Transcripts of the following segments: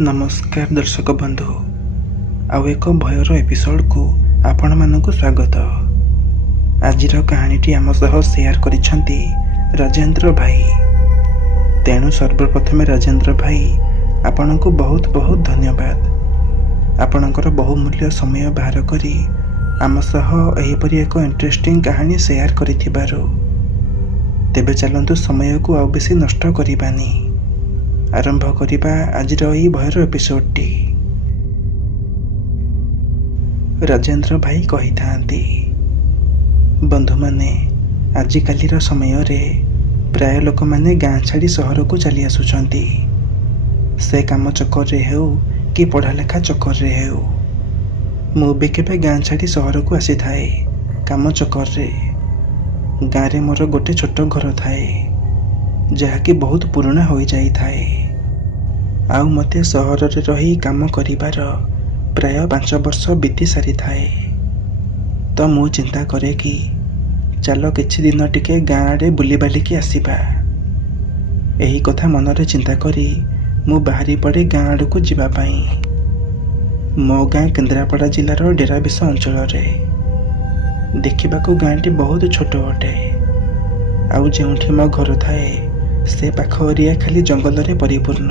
नमस्कार दर्शक बंधु आउ एक भयर एपिसोड को आपण मानक स्वागत। आज कहानीटी आम सह शेयर करिसेंती राजेंद्र भाई। तेणु सर्वप्रथम राजेंद्र भाई आपण को बहुत बहुत धन्यवाद। आपणकर बहुमूल्य समय बाहर करी आम सह एहीपरि एक इंटरेस्टिंग कहानी शेयर करिथिबारु। तेबे चलंतु समय को आउ बेसी नष्ट करिबानी, आरंभ करिबा आजिर एही भयर एपिसोडटी। राजेंद्र भाई कहिथांती, बंधु माने आजिकालीर समय रे प्राय लोक माने गाँ छाड़ी सहर को चली आसुचंती। से काम चक्कर रे हेउ कि पढ़ा लेखा चक्कर रे हेउ। मु भी केबे गाँ छाड़ी सहर को आसी थाए काम चक्कर रे। गाँ रे मोर गोटे छोट घर थाए जहा कि बहुत पुराना हो जाई थाए। आउ मते सहर रे रही काम करिबार प्राय 5 वर्ष बीती सारी थाए। तो मु चिंता करे कि चलो किछि दिन टिके गाँ आड़े बुली बालिकी आसीबा। एही कथा मन रे चिंता करी मु बाहरी पड़े गाँ आड़ को जीवा पाई। मो गाँ केन्द्रापड़ा जिलार डेराबिस अंचल रे। देखिबाकू गाँटी बहुत छोट अटे। आउ जेउठी मो घर थाए से पाख एरिया खाली जंगल रे परिपूर्ण।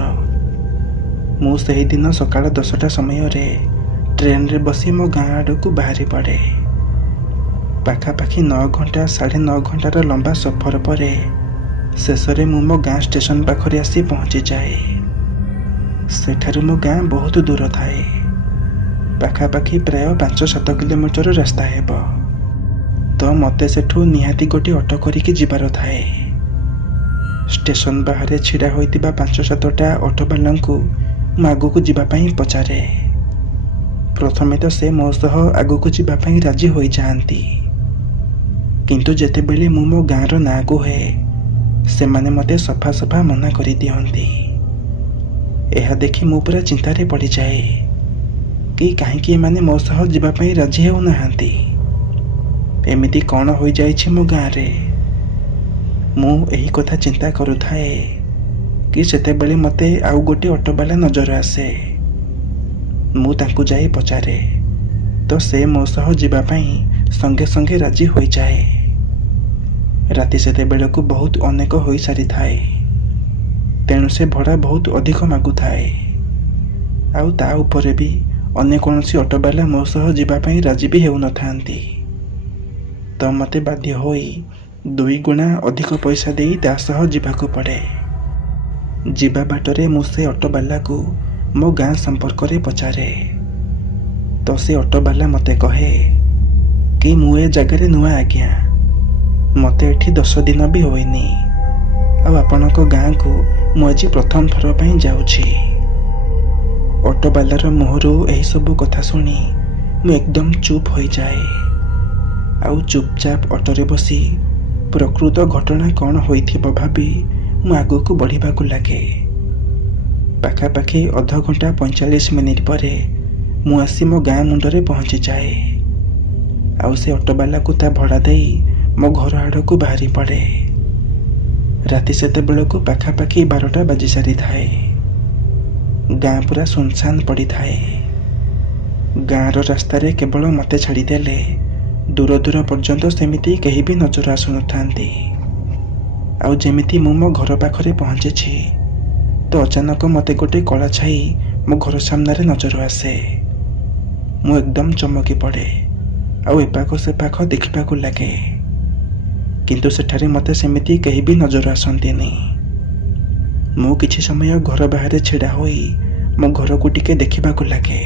मु सही दिन सकाळ 10टा समय रे ट्रेन रे बसी मो गाँ आड़ को बाहरी पड़े। पाखापाखि 9 घंटा 9.5 घंटार लंबा सफर परे शेष रे मु मो गाँ स्टेशन पाखरे आसी पहुंची जाए। सेठारु मो गाँ बहुत दूर थाए, पाखापाखि प्राय 5-7 किलोमीटर रास्ता हेबो। तो मते सेठू निहाती गोटे ऑटो करिकी जिबार थाए। स्टेशन बाहर छिड़ा होइतिबा 5-7टा ऑटो वालांकु मु आगुकु जिबा पई पचारे। प्रथमे तो से मो सह आगुकु जिबा पई राजी होई जाआंती, किंतु जेते बेले मु मो गाँर ना कुहे से माने मते सफा सफा मना करि दियंती। एहा देखि मु पूरा चिंतारे पड़ी जाए कि काहेकि माने मो सह जिबा पई राजी हेउ नाहांती। एमिति कौन हो जाइछि मो गाँ रे। मु एही कथा चिंता करुथाए कि सेते बेले मते आउ गोटे ऑटो वाला नजर आसे। मु तांकु जाई पचारे तो से मो सह जिबा पई संगे संगे राजी होई जाए। राति सेते बेलकु बहुत अनेक होई सारी थाए, तेणु से भड़ा बहुत अधिक मागु थाए। आउ ता उपरे भी अन्य कोनसी ऑटो वाला मो सह जिबा पई राजी भी हेउ नथांती। तो मते बाध्य होई 2 गुणा अधिक पैसा देई ता सह जिबाकु पड़े। जिबा बाटरे मु से ऑटो वाला को मो गाँ संपर्क रे पचारे तो से ऑटो वाला मते कहे कि मु ए जगह रे नुआ आज्ञा, मते एठी 10 दिन भी होइनी। आ आपनक गाँ को मु आज प्रथम थर पई जाउछि। ऑटो वालार मुहरु एही सब कथा सुनी मु एकदम चुप होई जाए। आउ चुपचाप ऑटोरे बसी प्रकृत घटना कौन होइथिबो भाबी मु आगो को बढ़िबाकू लागे। पाखापाखि अध घंटा 45 मिनिट परे मु आसी मो गाँ मुंडरे पहुंची जाए। आउ से ऑटो वाला को ता भड़ा देई मो घर आड़ को बाहरी पड़े। राति सेते बेलको पाखापाखि 12टा बाजी सारी थाए। गाँ पूरा सुनसान पड़ी थाए। गाँर रास्ता रे केवल मते छाड़ी देले दूर दूर पर्यंत सेमिति कहीं भी नजर आसु नथांती। आउ जेमिति मु मो घर पाखरे पहुंचेछि तो अचानक मते गोटे कला छाई मो घर सामने रे नजर आसे। मु एकदम चमकी पड़े आउ एपाख से पाख देखिबाकू लागे, किंतु सेठारे मते सेमिति कहीं भी नजर आसंतीनी। मु किछि समय घर बाहर छिड़ा होई मो घर को टिके देखिबाकू लागे।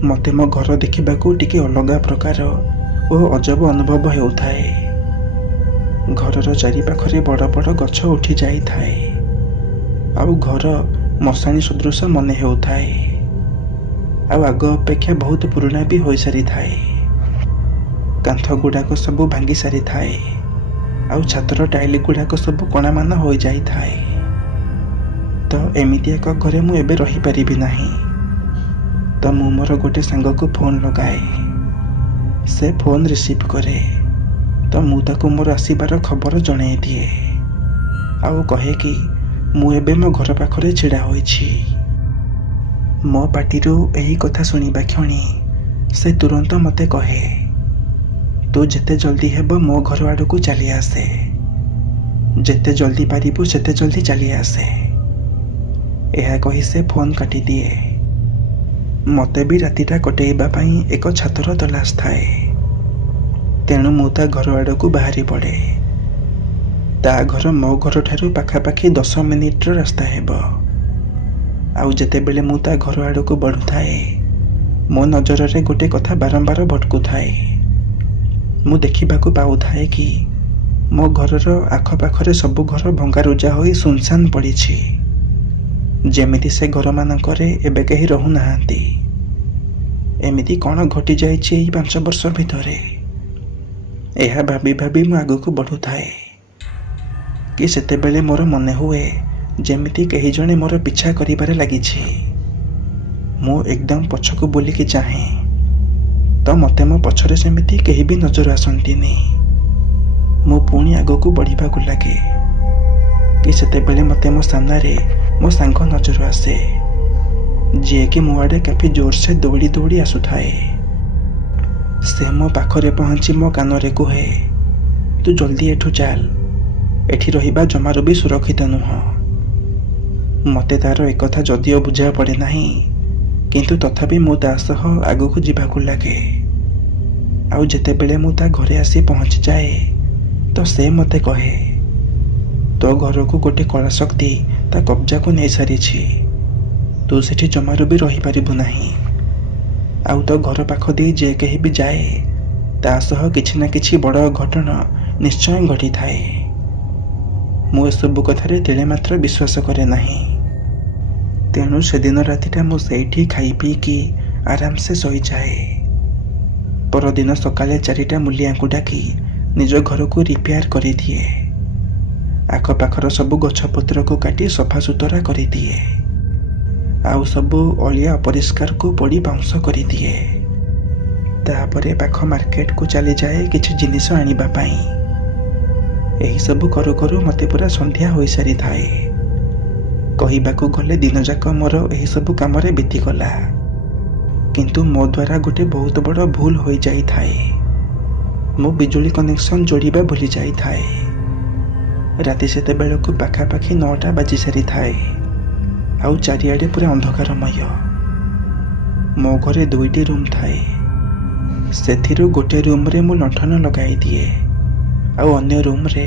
मते मो घर देखिबाकू टिके अलगा प्रकार ओ अजब अनुभव हेउथाए। घरर चारि पाखरे बड़ बड़ गछ उठी जाई थाए। आउ घर मशाणी सदृश मने हेउथाए। आउ आग अपेक्षा बहुत पुराना भी होई सारी थाए। कांथ गुड़ाक सब भांगी सारी थाए। आउ छातर टाइल गुड़ाक सब कणामान हो जाई थाए। तो एमिति एक घरे मु एबे रही परिबि नाही। तो मु मोर गोटे सांग को फोन लगाए। से फोन रिसीव करे तो मु ताको मोर आसीबार खबर जणाई दिए। ଆଉ କହେ କି ମୁଁ ଏବେ ମୋ ଘର ପାଖରେ ଛିଡ଼ା ହୋଇଛି। ମୋ ପାଟିରୁ ଏହି କଥା ଶୁଣିବା କ୍ଷଣି ସେ ତୁରନ୍ତ ମୋତେ କହେ, ତୁ ଯେତେ ଜଲ୍ଦି ହେବ ମୋ ଘର ଆଡ଼କୁ ଚାଲି ଆସେ। ଯେତେ ଜଲ୍ଦି ପାରିବୁ ସେତେ ଜଲ୍ଦି ଚାଲି ଆସେ। ଏହା କହି ସେ ଫୋନ୍ କାଟିଦିଏ। ମୋତେ ବି ରାତିଟା କଟେଇବା ପାଇଁ ଏକ ଛାତର ତଲାସ ଥାଏ। ତେଣୁ ମୁଁ ତା ଘର ଆଡ଼କୁ ବାହାରି ପଡ଼େ। ତା ଘର ମୋ ଘରଠାରୁ ପାଖାପାଖି 10 ମିନିଟର ରାସ୍ତା ହେବ। ଆଉ ଯେତେବେଳେ ମୁଁ ତା ଘର ଆଡ଼କୁ ବଢ଼ୁଥାଏ, ମୋ ନଜରରେ ଗୋଟେ କଥା ବାରମ୍ବାର ଭଟକୁଥାଏ। ମୁଁ ଦେଖିବାକୁ ପାଉଥାଏ କି ମୋ ଘରର ଆଖପାଖରେ ସବୁ ଘର ଭଙ୍ଗାରୁଜା ହୋଇ ସୁନସାନ ପଡ଼ିଛି। ଯେମିତି ସେ ଘରମାନଙ୍କରେ ଏବେ କେହି ରହୁନାହାନ୍ତି। ଏମିତି କ'ଣ ଘଟିଯାଇଛି ଏଇ 5 ବର୍ଷ ଭିତରେ? ଏହା ଭାବି ଭାବି ମୁଁ ଆଗକୁ ବଢ଼ୁଥାଏ କି ସେତେବେଳେ ମୋର ମନେ ହୁଏ ଯେମିତି କେହି ଜଣେ ମୋର ପିଛା କରିବାରେ ଲାଗିଛି। ମୁଁ ଏକଦମ ପଛକୁ ବୁଲିକି ଚାହେଁ ତ ମୋତେ ମୋ ପଛରେ ସେମିତି କେହି ବି ନଜର ଆସନ୍ତିନି। ମୁଁ ପୁଣି ଆଗକୁ ବଢ଼ିବାକୁ ଲାଗେ କି ସେତେବେଳେ ମୋତେ ମୋ ସାମ୍ନାରେ ମୋ ସାଙ୍ଗ ନଜର ଆସେ, ଯିଏକି ମୋ ଆଡ଼େ କାଫି ଜୋରସେ ଦୌଡ଼ି ଦୌଡ଼ି ଆସୁଥାଏ। ସେ ମୋ ପାଖରେ ପହଞ୍ଚି ମୋ କାନରେ କୁହେ, ତୁ ଜଲ୍ଦି ଏଠୁ ଚାଲ, ଏଠି ରହିବା ଜମାରୁ ବି ସୁରକ୍ଷିତ ନୁହଁ। ମୋତେ ତାର ଏକଥା ଯଦିଓ ବୁଝା ପଡ଼େ ନାହିଁ, କିନ୍ତୁ ତଥାପି ମୁଁ ତା ସହ ଆଗକୁ ଯିବାକୁ ଲାଗେ। ଆଉ ଯେତେବେଳେ ମୁଁ ତା ଘରେ ଆସି ପହଞ୍ଚିଯାଏ ତ ସେ ମୋତେ କହେ, ତୋ ଘରକୁ ଗୋଟେ କଳା ଶକ୍ତି ତା କବ୍ଜାକୁ ନେଇସାରିଛି। ତୁ ସେଠି ଜମାରୁ ବି ରହିପାରିବୁ ନାହିଁ। ଆଉ ତୋ ଘର ପାଖ ଦେଇ ଯେ କେହି ବି ଯାଏ ତା ସହ କିଛି ନା କିଛି ବଡ଼ ଅଘଟଣ ନିଶ୍ଚୟ ଘଟିଥାଏ। ମୁଁ ଏସବୁ କଥାରେ ତିଳେ ମାତ୍ର ବିଶ୍ୱାସ କରେ ନାହିଁ। ତେଣୁ ସେଦିନ ରାତିଟା ମୁଁ ସେଇଠି ଖାଇ ପିଇକି ଆରାମସେ ଶୋଇଯାଏ। ପରଦିନ ସକାଳେ 4ଟା ମୂଲିଆଙ୍କୁ ଡାକି ନିଜ ଘରକୁ ରିପେୟାର କରିଦିଏ। ଆଖପାଖର ସବୁ ଗଛପତ୍ରକୁ କାଟି ସଫାସୁତରା କରିଦିଏ। ଆଉ ସବୁ ଅଳିଆ ଅପରିଷ୍କାରକୁ ପୋଡ଼ି ପାଉଁଶ କରିଦିଏ। ତାପରେ ପାଖ ମାର୍କେଟକୁ ଚାଲିଯାଏ କିଛି ଜିନିଷ ଆଣିବା ପାଇଁ। ଏହିସବୁ କରୁ କରୁ ମୋତେ ପୁରା ସନ୍ଧ୍ୟା ହୋଇସାରିଥାଏ। କହିବାକୁ ଗଲେ ଦିନଯାକ ମୋର ଏହିସବୁ କାମରେ ବିତିଗଲା। କିନ୍ତୁ ମୋ ଦ୍ୱାରା ଗୋଟେ ବହୁତ ବଡ଼ ଭୁଲ ହୋଇଯାଇଥାଏ। ମୁଁ ବିଜୁଳି କନେକ୍ସନ ଯୋଡ଼ିବା ଭୁଲି ଯାଇଥାଏ। ରାତି ସେତେବେଳକୁ ପାଖାପାଖି 9ଟା ବାଜି ସାରିଥାଏ। ଆଉ ଚାରିଆଡ଼େ ପୁରା ଅନ୍ଧକାରମୟ। ମୋ ଘରେ 2ଟି ରୁମ୍ ଥାଏ। ସେଥିରୁ ଗୋଟେ ରୁମ୍ରେ ମୁଁ ଲଣ୍ଠନ ଲଗାଇ ଦିଏ। ଆଉ ଅନ୍ୟ ରୁମ୍ରେ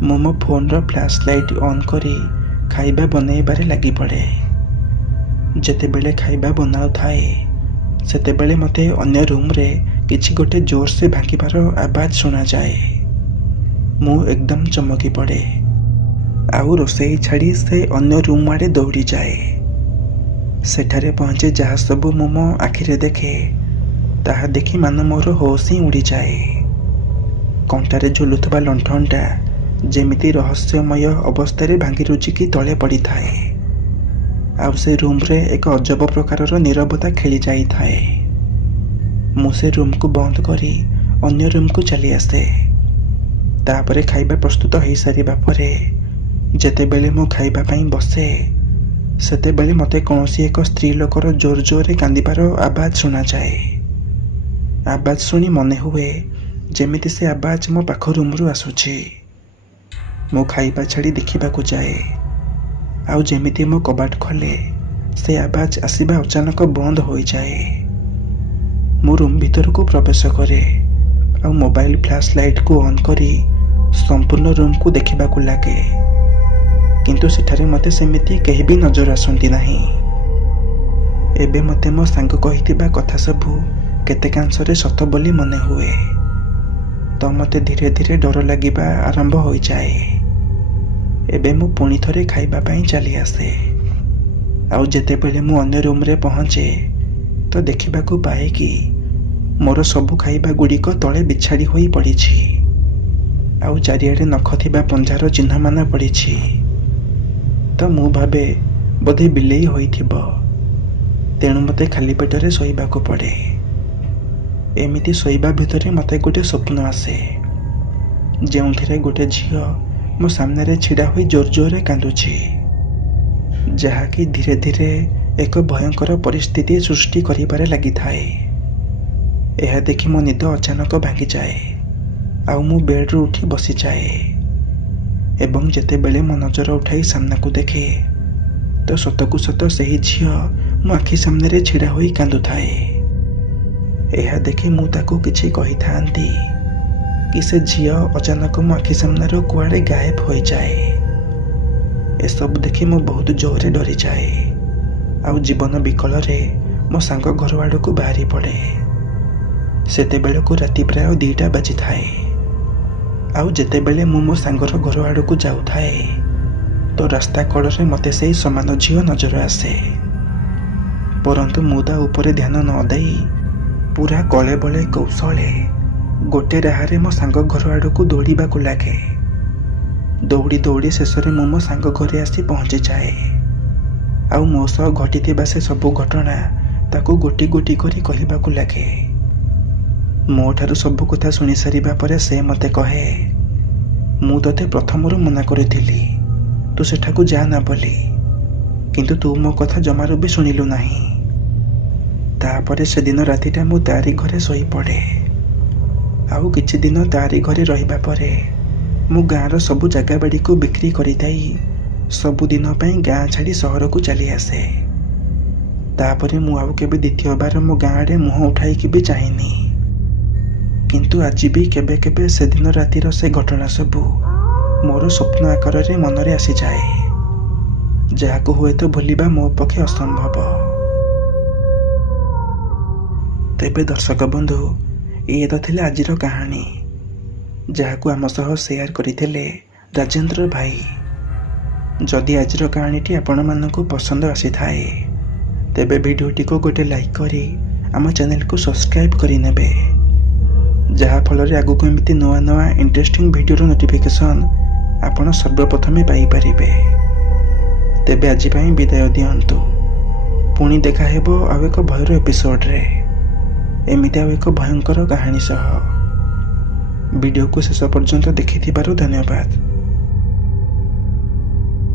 ମୁଁ ମୋ ଫୋନ୍ର ଫ୍ଲାସ୍ ଲାଇଟ୍ ଅନ୍ କରି ଖାଇବା ବନେଇବାରେ ଲାଗି ପଡ଼େ। ଯେତେବେଳେ ଖାଇବା ବନାଉଥାଏ ସେତେବେଳେ ମୋତେ ଅନ୍ୟ ରୁମ୍ରେ କିଛି ଗୋଟେ ଜୋରସେ ଭାଙ୍ଗିବାର ଆବାଜ ଶୁଣାଯାଏ। ମୁଁ ଏକଦମ ଚମକି ପଡ଼େ। ଆଉ ରୋଷେଇ ଛାଡ଼ି ସେ ଅନ୍ୟ ରୁମ୍ ଆଡ଼େ ଦୌଡ଼ିଯାଏ। ସେଠାରେ ପହଞ୍ଚି ଯାହା ସବୁ ମୁଁ ମୋ ଆଖିରେ ଦେଖେ ତାହା ଦେଖି ମୋର ହୋସ ହିଁ ଉଡ଼ିଯାଏ। କଣ୍ଟାରେ ଝୁଲୁଥିବା ଲଣ୍ଠନଟା ଯେମିତି ରହସ୍ୟମୟ ଅବସ୍ଥାରେ ଭାଙ୍ଗିରୁଜିକି ତଳେ ପଡ଼ିଥାଏ। ଆଉ ସେ ରୁମ୍ରେ ଏକ ଅଜବ ପ୍ରକାରର ନୀରବତା ଖେଳି ଯାଇଥାଏ। ମୁଁ ସେ ରୁମ୍କୁ ବନ୍ଦ କରି ଅନ୍ୟ ରୁମ୍କୁ ଚାଲି ଆସେ। ତାପରେ ଖାଇବା ପ୍ରସ୍ତୁତ ହୋଇସାରିବା ପରେ ଯେତେବେଳେ ମୁଁ ଖାଇବା ପାଇଁ ବସେ ସେତେବେଳେ ମୋତେ କୌଣସି ଏକ ସ୍ତ୍ରୀ ଲୋକର ଜୋର ଜୋରରେ କାନ୍ଦିବାର ଆବାଜ ଶୁଣାଯାଏ। ଆବାଜ ଶୁଣି ମନେ ହୁଏ ଯେମିତି ସେ ଆବାଜ ମୋ ପାଖ ରୁମ୍ରୁ ଆସୁଛି। ମୁଁ ଖାଇବା ଛାଡ଼ି ଦେଖିବାକୁ ଯାଏ। ଆଉ ଯେମିତି ମୁଁ କବାଟ ଖୋଲେ ସେ ଆବାଜ ଆସିବା ଅଚାନକ ବନ୍ଦ ହୋଇଯାଏ। ମୁଁ ରୁମ୍ ଭିତରକୁ ପ୍ରବେଶ କରେ ଆଉ ମୋବାଇଲ ଫ୍ଲାସ୍ ଲାଇଟ୍କୁ ଅନ୍ କରି ସମ୍ପୂର୍ଣ୍ଣ ରୁମ୍କୁ ଦେଖିବାକୁ ଲାଗେ। କିନ୍ତୁ ସେଠାରେ ମୋତେ ସେମିତି କେହି ବି ନଜର ଆସନ୍ତି ନାହିଁ। ଏବେ ମୋତେ ମୋ ସାଙ୍ଗ କହିଥିବା କଥା ସବୁ କେତେକାଂଶରେ ସତ ବୋଲି ମନେ ହୁଏ। ତ ମୋତେ ଧୀରେ ଧୀରେ ଡର ଲାଗିବା ଆରମ୍ଭ ହୋଇଯାଏ। ଏବେ ମୁଁ ପୁଣି ଥରେ ଖାଇବା ପାଇଁ ଚାଲି ଆସେ। ଆଉ ଯେତେବେଳେ ମୁଁ ଅନ୍ୟ ରୁମ୍ରେ ପହଞ୍ଚେ ତ ଦେଖିବାକୁ ପାଏ କି ମୋର ସବୁ ଖାଇବା ଗୁଡ଼ିକ ତଳେ ବିଛାଡ଼ି ହୋଇ ପଡ଼ିଛି। ଆଉ ଚାରିଆଡ଼େ ନଖ ଥିବା ପଞ୍ଝାର ଚିହ୍ନମାନ ପଡ଼ିଛି। ତ ମୁଁ ଭାବେ ବୋଧେ ବିଲେଇ ହୋଇଥିବ। ତେଣୁ ମୋତେ ଖାଲି ପେଟରେ ଶୋଇବାକୁ ପଡ଼େ। ଏମିତି ଶୋଇବା ଭିତରେ ମୋତେ ଗୋଟେ ସ୍ୱପ୍ନ ଆସେ, ଯେଉଁଥିରେ ଗୋଟେ ଝିଅ ମୋ ସାମ୍ନାରେ ଛିଡ଼ା ହୋଇ ଜୋର ଜୋରରେ କାନ୍ଦୁଛି, ଯାହାକି ଧୀରେ ଧୀରେ ଏକ ଭୟଙ୍କର ପରିସ୍ଥିତି ସୃଷ୍ଟି କରିବାରେ ଲାଗିଥାଏ। ଏହା ଦେଖି ମୋ ନିଦ ଅଚାନକ ଭାଙ୍ଗିଯାଏ ଆଉ ମୁଁ ବେଡ୍ରୁ ଉଠି ବସିଯାଏ ଏବଂ ଯେତେବେଳେ ମୋ ନଜର ଉଠାଇ ସାମ୍ନାକୁ ଦେଖେ ତ ସତକୁ ସତ ସେହି ଝିଅ ମୋ ଆଖି ସାମ୍ନାରେ ଛିଡ଼ା ହୋଇ କାନ୍ଦୁଥାଏ। ଏହା ଦେଖି ମୁଁ ତାକୁ କିଛି କହିଥାନ୍ତି କି ସେ ଝିଅ ଅଚାନକ ମୋ ଆଖି ସାମ୍ନାରୁ କୁଆଡ଼େ ଗାୟବ ହୋଇଯାଏ। ଏସବୁ ଦେଖି ମୁଁ ବହୁତ ଜୋରରେ ଡରିଯାଏ ଆଉ ଜୀବନ ବିକଳରେ ମୋ ସାଙ୍ଗ ଘର ଆଡ଼କୁ ବାହାରି ପଡ଼େ। ସେତେବେଳକୁ ରାତି ପ୍ରାୟ 2ଟା ବାଜିଥାଏ ଆଉ ଯେତେବେଳେ ମୁଁ ମୋ ସାଙ୍ଗର ଘର ଆଡ଼କୁ ଯାଉଥାଏ ତ ରାସ୍ତା କଡ଼ରେ ମୋତେ ସେହି ସମାନ ଝିଅ ନଜର ଆସେ। ପରନ୍ତୁ ମୁଁ ତା ଉପରେ ଧ୍ୟାନ ନ ଦେଇ ପୁରା କଳେ ବଳେ କୌଶଳେ ଗୋଟେ ରାହାରେ ମୋ ସାଙ୍ଗ ଘର ଆଡ଼କୁ ଦୌଡ଼ିବାକୁ ଲାଗେ। ଦୌଡ଼ି ଦୌଡ଼ି ଶେଷରେ ମୁଁ ମୋ ସାଙ୍ଗ ଘରେ ଆସି ପହଞ୍ଚିଯାଏ ଆଉ ମୋ ସହ ଘଟିଥିବା ସେ ସବୁ ଘଟଣା ତାକୁ ଗୋଟି ଗୋଟି କରି କହିବାକୁ ଲାଗେ। ମୋ ଠାରୁ ସବୁ କଥା ଶୁଣି ସାରିବା ପରେ ସେ ମୋତେ କହେ, ମୁଁ ତୋତେ ପ୍ରଥମରୁ ମନା କରିଥିଲି ତୁ ସେଠାକୁ ଯାଆନା ବୋଲି, କିନ୍ତୁ ତୁ ମୋ କଥା ଜମାରୁ ବି ଶୁଣିଲୁ ନାହିଁ। ତାପରେ ସେଦିନ ରାତିଟା ମୁଁ ତାରି ଘରେ ଶୋଇପଡ଼େ ଆଉ କିଛି ଦିନ ତାରି ଘରେ ରହିବା ପରେ ମୁଁ ଗାଁର ସବୁ ଜାଗା ବାଡ଼ିକୁ ବିକ୍ରି କରିଦେଇ ସବୁଦିନ ପାଇଁ ଗାଁ ଛାଡ଼ି ସହରକୁ ଚାଲି ଆସେ। ତାପରେ ମୁଁ ଆଉ କେବେ ଦ୍ୱିତୀୟବାର ମୋ ଗାଁ ଆଡ଼େ ମୁହଁ ଉଠାଇକି ବି ଚାହିଁନି। କିନ୍ତୁ ଆଜି ବି କେବେ କେବେ ସେଦିନ ରାତିର ସେ ଘଟଣା ସବୁ ମୋର ସ୍ୱପ୍ନ ଆକାରରେ ମନରେ ଆସିଯାଏ, ଯାହାକୁ ହୁଏତ ଭୁଲିବା ମୋ ପକ୍ଷେ ଅସମ୍ଭବ। ତେବେ ଦର୍ଶକ ବନ୍ଧୁ, ଇଏ ତ ଥିଲା ଆଜିର କାହାଣୀ, ଯାହାକୁ ଆମ ସହ ସେୟାର କରିଥିଲେ ରାଜେନ୍ଦ୍ର ଭାଇ। ଯଦି ଆଜିର କାହାଣୀଟି ଆପଣମାନଙ୍କୁ ପସନ୍ଦ ଆସିଥାଏ ତେବେ ଭିଡ଼ିଓଟିକୁ ଗୋଟେ ଲାଇକ୍ କରି ଆମ ଚ୍ୟାନେଲକୁ ସବସ୍କ୍ରାଇବ୍ କରିନେବେ, ଯାହାଫଳରେ ଆଗକୁ ଏମିତି ନୂଆ ନୂଆ ଇଣ୍ଟରେଷ୍ଟିଂ ଭିଡ଼ିଓର ନୋଟିଫିକେସନ୍ ଆପଣ ସର୍ବପ୍ରଥମେ ପାଇପାରିବେ। ତେବେ ଆଜି ପାଇଁ ବିଦାୟ ଦିଅନ୍ତୁ। ପୁଣି ଦେଖା ହେବ ଆଉ ଏକ ଭୟର ଏପିସୋଡ଼ରେ ଏମିତି ଆଉ ଏକ ଭୟଙ୍କର କାହାଣୀ ସହ। ଭିଡ଼ିଓକୁ ଶେଷ ପର୍ଯ୍ୟନ୍ତ ଦେଖିଥିବାରୁ ଧନ୍ୟବାଦ।